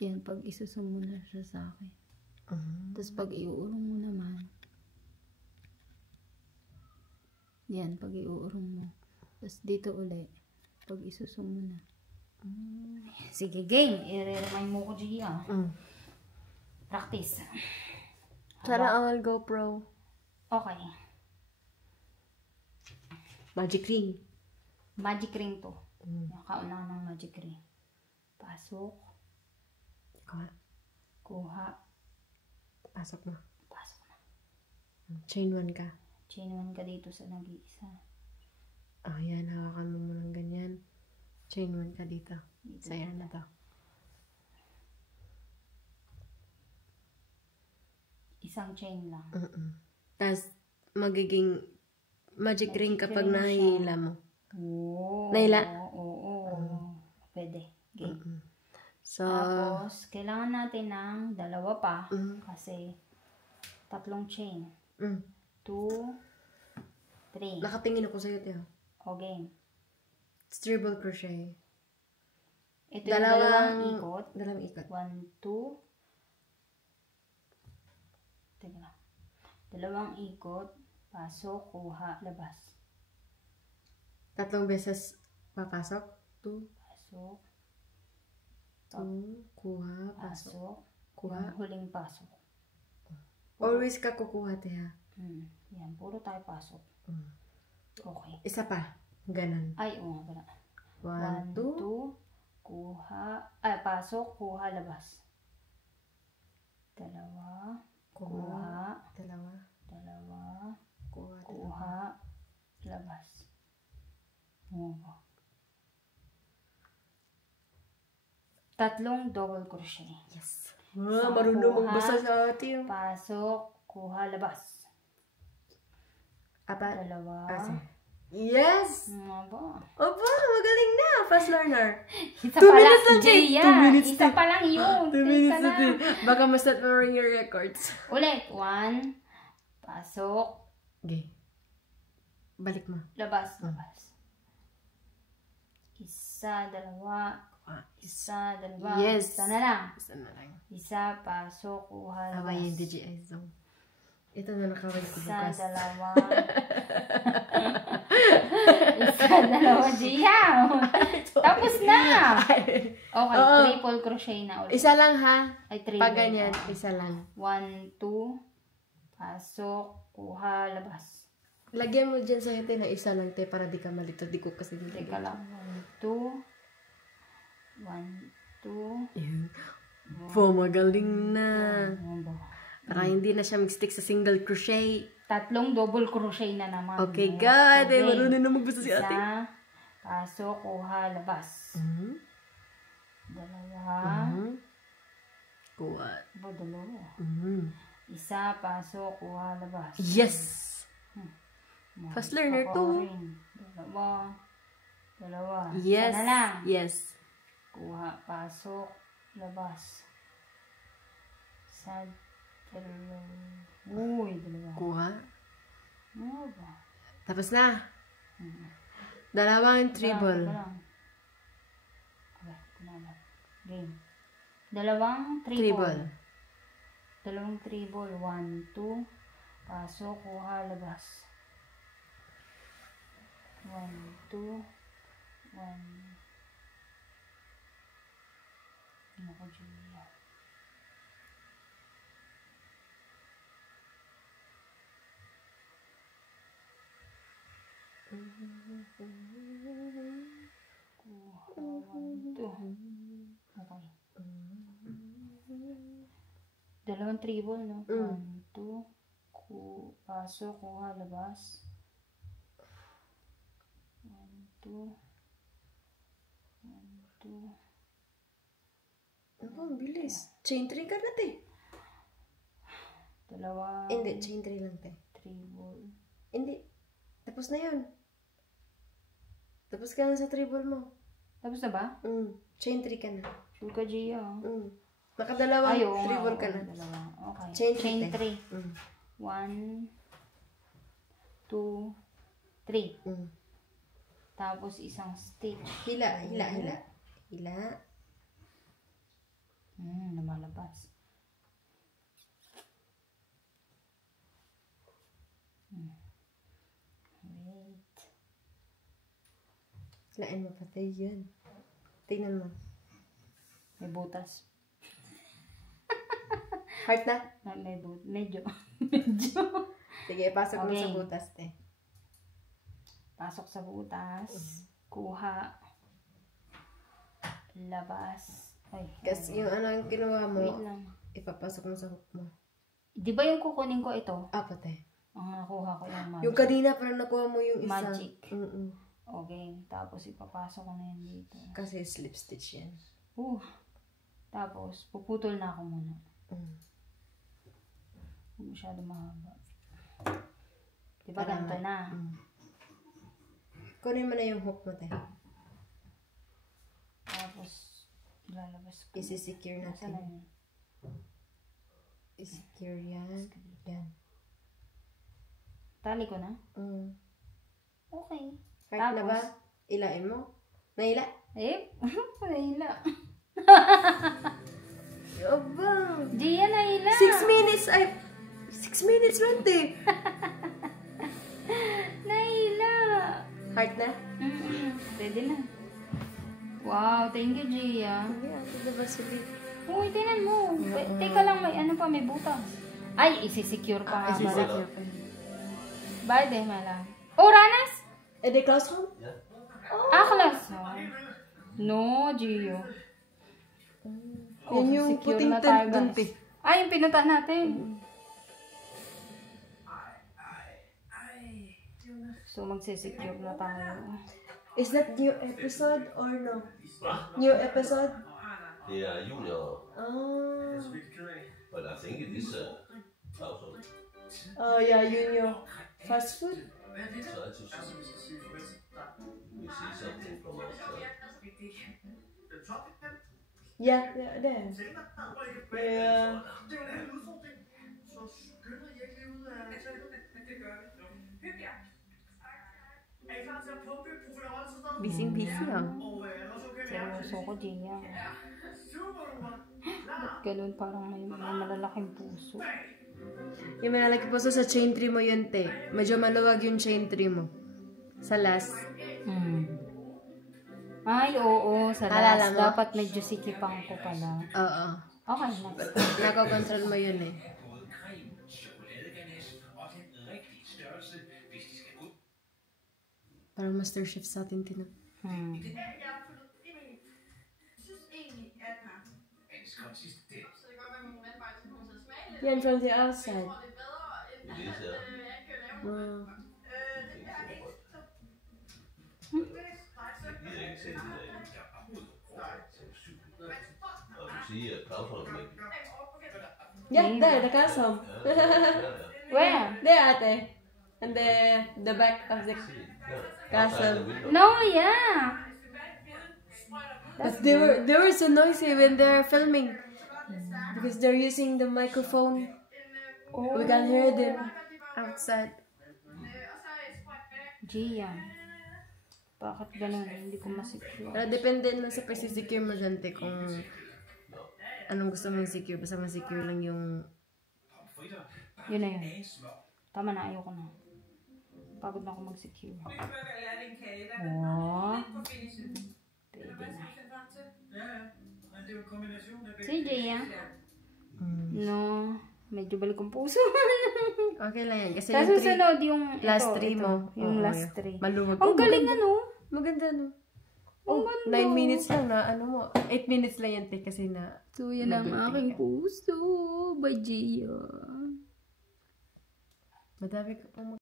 Yan, pag isusum mo na siya sa akin. Tapos pag iuurong mo naman, yan, pag iuurong mo. Tapos dito uli, pag isusum mo na. Sige, game. I-remind mo ko, Gia. Practice. Sana all GoPro. Okay. Magic ring. Magic ring to. Nakaunahan ng magic ring. Pasok. Kuha. Pasok na. Pasok na. Chain 1 ka. Chain 1 ka dito sa nag-iisa. Yan. Hawakan mo muna ng ganyan. Chain 1 ka dito. Saya na to. Isang chain lang. Tapos, magiging magic ring kapag nahihila mo. Nahila? Oo. Pwede. Game. So, tapos, kailangan natin ng dalawa pa. Kasi, 3 chain. 2, 3. Nakatingin ako sa'yo, Teo. O, game. Triple crochet. Ito yung dalawang ikot. 1, 2. Teka lang. Dalawang ikot. Pasok, kuha, labas. 3 beses papasok. 2. Pasok. 2. Kuha, pasok. Kuha. Yung huling pasok. Always ka kukuha, Tia. Yan, puro tayo pasok. Okay. Isa pa. Ganon. Ay, oo nga pala. 1, 2. Kuha. Ay, pasok, kuha, labas. 2. Kuha. 2. 2. Kuha. Kuha. Labas. Oo ba? 3 double crochet. Yes. Marunong magbasa sa atin. Pasok, kuha, labas. 2. Yes! Aba. Aba, magaling na. Fast learner. Isa 2 pa minutes lang, lang, Jay. Gia. 2 minutes. Isa pa lang yun. 2 minutes Teka lang. Baka ma-set mo rin your records. Ulit. 1. Pasok. Okay. Balik mo. Labas. Labas. 1, 2. 1, 2. Yes. Isa na lang. Isa na lang. Isa, pasok, kuha, labas. Away yung DJI Zone. Ito na nakaway ko bukas. 1, 2. 1, 2, Gia. Tapos na. Okay, triple crochet na ulit. Isa lang ha. Ay, triple. Pag ganyan, isa lang. 1, 2. Pasok, kuha, labas. Lagyan mo dyan sa hete na isa lang, te, para di ka malito. Di ko kasi dito. Teka lang. 1, 2. 1, 2. Yun. Magaling na. Para hindi na siya mag-stick sa single crochet. 3 double crochet na naman. Okay, God. Okay. Marunong na magbasa si ate. Isa, pasok, kuha, labas. 2. Kuha. Ba, 2. Isa, pasok, kuha, labas. Yes! Fast learner to. 2. Yes. Isa na lang. Yes. Kuha, pasok, labas. Isa, 2. Uy, 2. Kuha. Ano ba? Tapos na. Dalawang treble. Game. Dalawang treble. 1, 2. Pasok, kuha, labas. 1, 2. 1. Ano ko, Julia? Kuha, 1, 2. Okay. Dalawang treble, no? 1, 2. Pasok, kuha, labas. 1, 2. 1, 2. Ako, ang bilis. Chain 3 ka na, te. Dalawang Hindi, chain 3 lang, te. treble. Hindi. Tapos na yun. Tapos ka na sa treble mo. Tapos na ba? Chain 3 ka na. Sure ka, Gia. Nakadalawang Ayaw, treble ka na. Dalawa. Okay. Chain 3. 1, 2, 3. Tapos isang stitch. Hila. lalabas. Wait. Lain mo patay yun. Tingnan mo. May butas. Heart na? May medyo. Medyo. Sige, pasok mo Okay. sa butas, te. Pasok sa butas. Kuha. Labas. Ay. Kasi yung ano yung kinuha mo, Wait lang. ipapasok mo sa hook mo. Di ba yung kukunin ko ito? Patay. Ang nakuha ko yung magic. Yung kanina parang nakuha mo yung isa. Magic. Mm-mm. Okay. Tapos ipapasok ko na yan dito. Kasi slip stitch yan. Tapos, puputol na ako muna. Mm. Huwag masyado mahaba. Diba ganito na? Kunin mo na yung hook mo, te. Tapos, lalabas ko. Isi-secure Nasaan na natin. yun? I-secure yan. Yan. Tali ko na? Okay. Heart na Tapos? ba? Ilain mo? Naila? Nahila. Aba! Gia, nahila. 6 minutes! 6 minutes lang, te. Nahila. Heart na? Pwede na. Wow, thank you, Gia. Hindi, ate diba sulit? Uy, tinan mo. Teka lang, may butas. Ay, isi-secure pa nga. Isi-secure pa. Bye, de, mala. Oh, Ranas? The classroom? Aklas. No, Gio. Yan yung secure puting na tayo, tent dun, guys. te. Ay, yung pinunta natin. So, magsisecure na tayo. Is that new episode or no? New episode? Yeah, junior. Oh. But I think it is also. Oh, yeah, yun yung fast food. So I just we see something from outside. Yeah, there. Yeah. Busy, ha? Seryoso ko, Gia. Ba't ganun? Parang may malalaking puso. Yung malalaki po sa chain 3 mo yun, te. Medyo maluwag yung chain 3 mo. Sa last. Ay, oo. Sa Alala last, mo? dapat medyo sikipang ko pala. Oo. Okay, next. Nakakontrol mo yun, eh. Parang Master Chef sa atin, Tina. Yan, from the outside. It is Wow. ikke selv i dag. Og du siger, at Claus har med. Yeah, there, the castle. Where? There, ate. And the back of the castle. No, yeah. But they were so noisy when they're filming. Because they're using the microphone. Oh. We can hear them outside. Gia. Bakit ganun? Hindi ko masecure. Pero depende na sa pag-secure mo dyan, te, kung anong gusto mong secure. Basta ma-secure lang yung... Yun na yun. Tama na, ayoko na. Pagod na ako mag-secure. Oh. Pwede na. Si Gia. No. Medyo balik ang puso. Okay lang yan. Kasi Sa yung susunod yung last ito, 3 mo. Yung Oo, last yeah. 3. Maluwag. Ang galing ano. Maganda, no? Ang Oh, ganda. 9 minutes lang na, ano mo, 8 minutes lang yan, te, kasi na... So, yan ang Nag-birthday aking ka. puso. By Gia. Madami ka pang